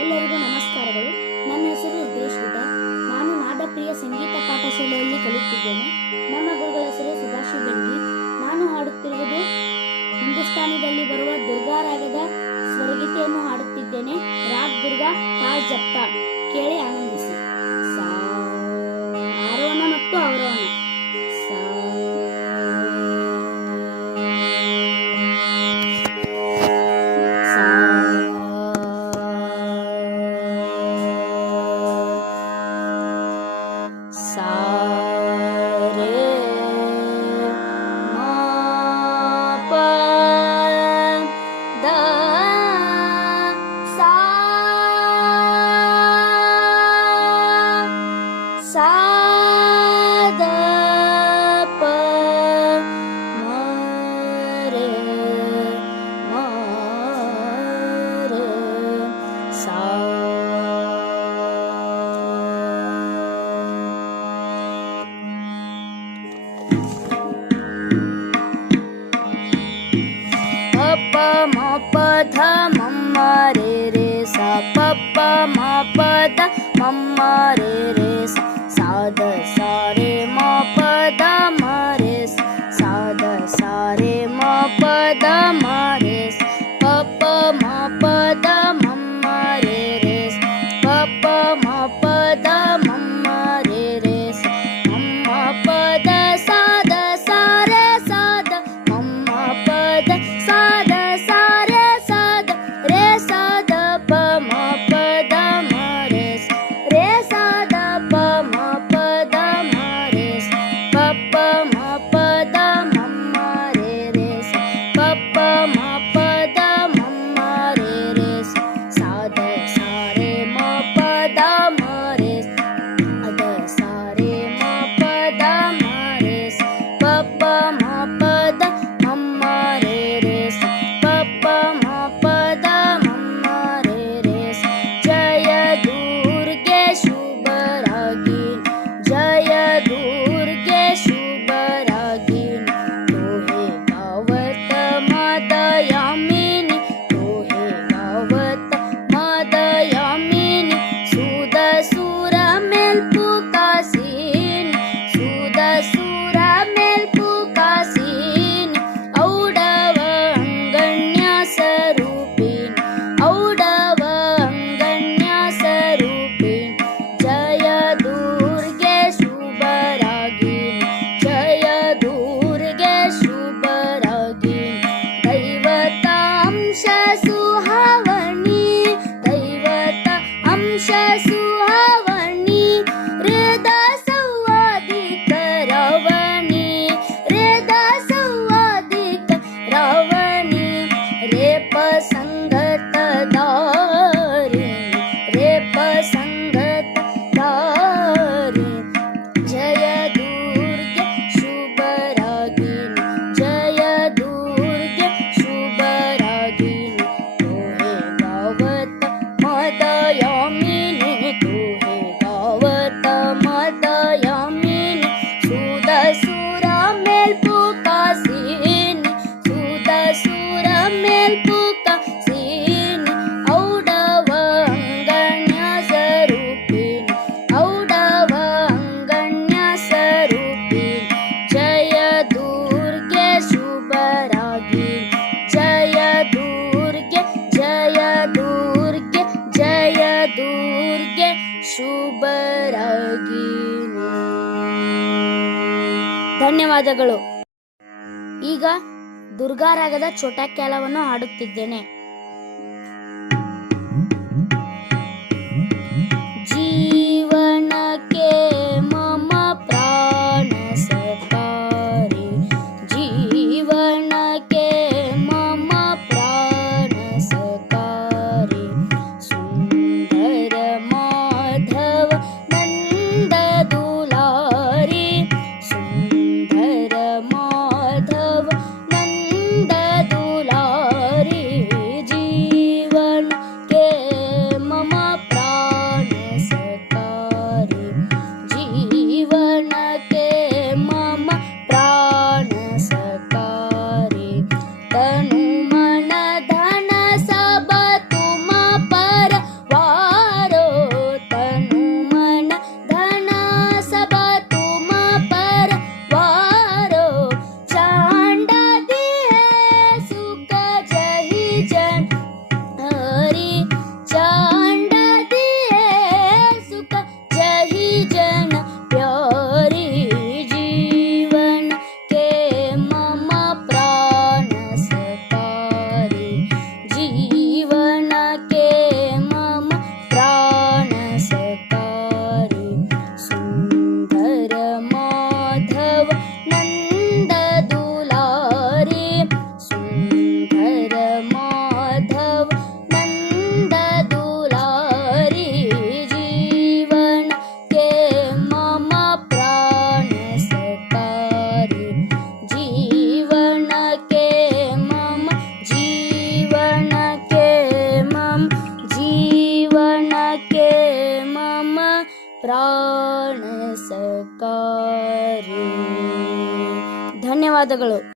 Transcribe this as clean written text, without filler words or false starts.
ಎಲ್ಲರಿಗೂ ನಮಸ್ಕಾರಗಳು. ನನ್ನ ಹೆಸರು ರುದ್ರೇಶ್ ಗುಡ್ಡರ್. ನಾನು ನಾದಪ್ರಿಯ ಸಂಗೀತ ಪಾಠಶಾಲೆಯಲ್ಲಿ ಕಲಿಯುತ್ತಿದ್ದೇನೆ. ನಮ್ಮ ಗುರುಗಳ ಹೆಸರು ಸದಾಶಿವ ಬೆಂಗಿ. ನಾನು ಹಾಡುತ್ತಿರುವುದು ಹಿಂದೂಸ್ತಾನಿದಲ್ಲಿ ಬರುವ ದುರ್ಗಾ ರಾಗದ ಸ್ವರಗೀತೆಯನ್ನು ಹಾಡುತ್ತಿದ್ದೇನೆ. ರಾಗ್ ದುರ್ಗಾ, ತಾಳ್ ಜಪ್ತಾಳ್. ಕೇಳಿ ಆನಂದಿಸಿ. ಆರೋಹಣ ಮತ್ತು ಅವರೋಹಣ. Mama re re sa da sa re ma pa da ma re sa da sa re ma pa da ma re pa pa ma pa da mama re re pa pa ma pa da mama re re mama pa da sa re sa da mama pa da sa re sa da re sa da pa ma pa da ma re re sa da pa ma pa da ma re pa pa ma pa da mama re re pa pa ma pa da mama re re sa da sa re ma pa da ma re da sa re ma pa da ma re pa pa ma pa da mama re re pa pa ma pa da mama re re jaya durge shubharagi jaya durge shubharagi tohe gawat madayamini tohe gawat madayamini suda sura mel pukasin suda sura mel pukasin audava anganya sarupin audava anganya sarupin jaya durge shubharagi jaya durge shubharagi daivata amsha suhavani daivata amsha suhavani rida sawadi karavani rida sawadi karavani repa sangata dari repa sangata dari jaya durge shubharagini jaya durge shubharagini tohe gawat madayamini tohe gawat madayamini suda sura mel pukasini suda sura mel pukasini audava anganya sarupini audava anganya sarupini jaya durge shubharagi jaya durge jaya durge jaya durge ಶುಭರಾಗಿನಿ. ಧನ್ಯವಾದಗಳು. ಈಗ ದುರ್ಗಾ ರಾಗದ ಛೋಟಾ ಖ್ಯಾಲವನ್ನು ಹಾಡುತ್ತಿದ್ದೇನೆ. ಜೀವನಕ್ಕೆ ಮಮ ಪ್ರಾಣ ಸಕಾರಿ ಜೀವನಕ್ಕೆ ಮಮ ಪ್ರಾಣ ಸಕಾರಿ ಸುಂದರ ಮಾಧವ ನಂದ ದುಲಾರಿ ಸುಂದರ ಮಾಧವ ನಂದ ದುಲಾರಿ ಜೀವನಕ್ಕೆ ಮಮ ಪ್ರಾಣ ಸಕಾರಿ ಜೀವನಕ್ಕೆ ಮಮ ಪ್ರಾಣ ಸಕಾರಿ ತನು ಮನ ಧನ ಸಬ ತುಮ ಪರ ವಾ ಜೀವನಕ್ಕೆ ಮಮ ಪ್ರಾಣ ಸಕಾರಿ. ಧನ್ಯವಾದಗಳು.